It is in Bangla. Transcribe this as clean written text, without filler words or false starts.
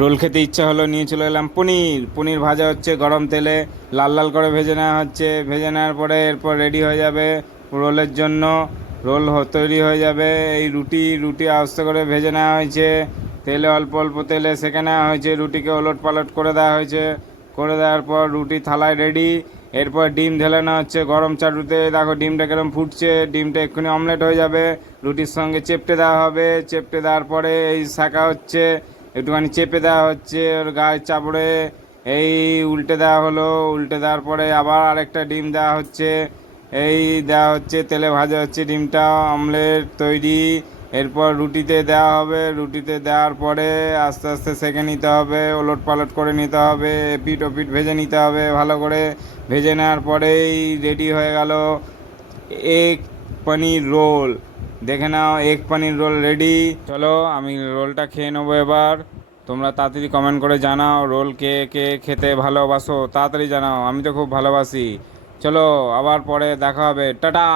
রোল খেতে ইচ্ছা হলো, নিয়ে চলে এলাম পনির। পনির ভাজা হচ্ছে গরম তেলে, লাল লাল করে ভেজে নেওয়া হচ্ছে। ভেজে নেওয়ার পরে এরপর রেডি হয়ে যাবে রোলের জন্য। তৈরি হয়ে যাবে। এই রুটি রুটি আস্তে করে ভেজে নেওয়া হয়েছে, তেলে অল্প অল্প তেলে সেঁকে নেওয়া হয়েছে। রুটিকে ওলট পালট করে দেওয়া হয়েছে। করে দেওয়ার পর রুটি থালায় রেডি। এরপর ডিম ঢেলে নেওয়া হচ্ছে গরম চাটুতে। দেখো ডিমটা কিরম ফুটছে, ডিমটা এক্ষুনি অমলেট হয়ে যাবে। রুটির সঙ্গে চেপটে দেওয়া হবে। চেপটে দেওয়ার পরে এই শাঁকা হচ্ছে, একটুখানি চেপে দেওয়া হচ্ছে ওর গায়ে চাপড়ে। এই উল্টে দেওয়া হলো, উল্টে দেওয়ার পরে আবার আরেকটা ডিম দেওয়া হচ্ছে। এই দেওয়া হচ্ছে, তেলে ভাজা হচ্ছে ডিমটা, অমলেট তৈরি। এরপর রুটিতে দেওয়া হবে। রুটিতে দেওয়ার পরে আস্তে আস্তে সেঁকে নিতে হবে, ওলট পালট করে নিতে হবে, এপিট ওপিট ভেজে নিতে হবে ভালো করে। ভেজে নেওয়ার পরেই রেডি হয়ে গেল এগ পনির রোল। দেখে নাও, এগ পনির রোল রেডি। চলো আমি রোলটা খেয়ে নেবো এবার। তোমরা তাড়াতাড়ি কমেন্ট করে জানাও রোল কে কে খেতে ভালোবাসো, তাড়াতাড়ি জানাও, আমি তো খুব ভালোবাসি। চলো আবার পরে দেখা হবে, টাটা।